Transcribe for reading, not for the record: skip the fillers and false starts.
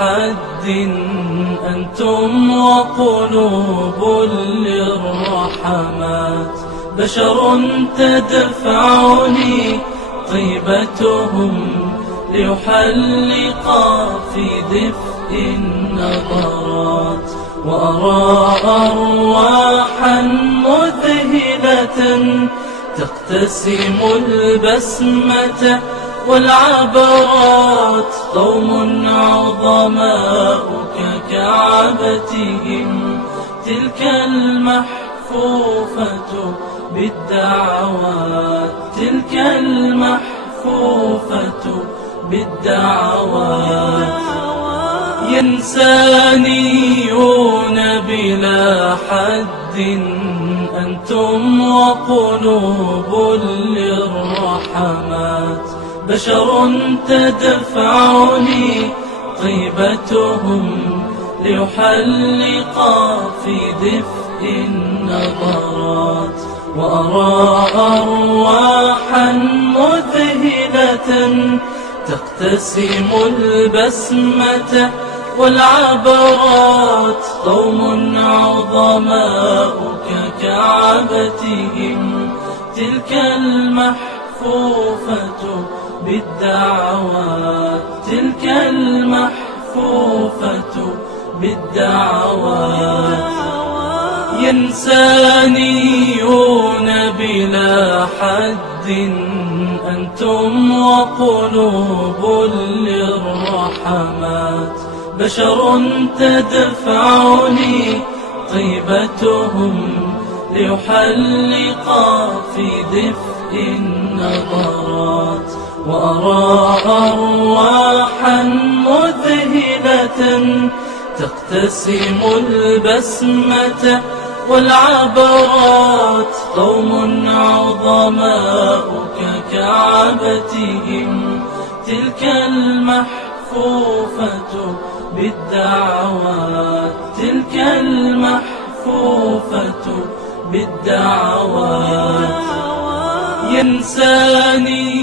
حد أنتم وقلوب للرحمات. بشر تدفعني طيبتهم ليحلق في دفء النظرات، وأرى أرواحا مذهلة تقتسم البسمة والعبرات. قوم عظماء ككعبتهم تلك المحفوفة بالدعوات، تلك المحفوفة بالدعوات. ينسانيون بلا حد أنتم وقلوب للرحمات. بشر تدفعني طيبتهم ليحلق في دفء النظرات، وأرى أرواحا مذهلة تقتسم البسمة والعبرات. قوم عظماء ككعبتهم تلك المحفوفة بالدعوات، تلك المحفوفة بالدعوات. ينسانيون بلا حد أنتم وقلوب للرحمات. بشر تدفعني طيبتهم ليحلق في دفء النظرات، وأرى أرواحا مذهلة تقتسم البسمة والعبرات. قوم عظماء ككعبتهم تلك المحفوفة بالدعوات، تلك المحفوفة بالدعوات. ينساني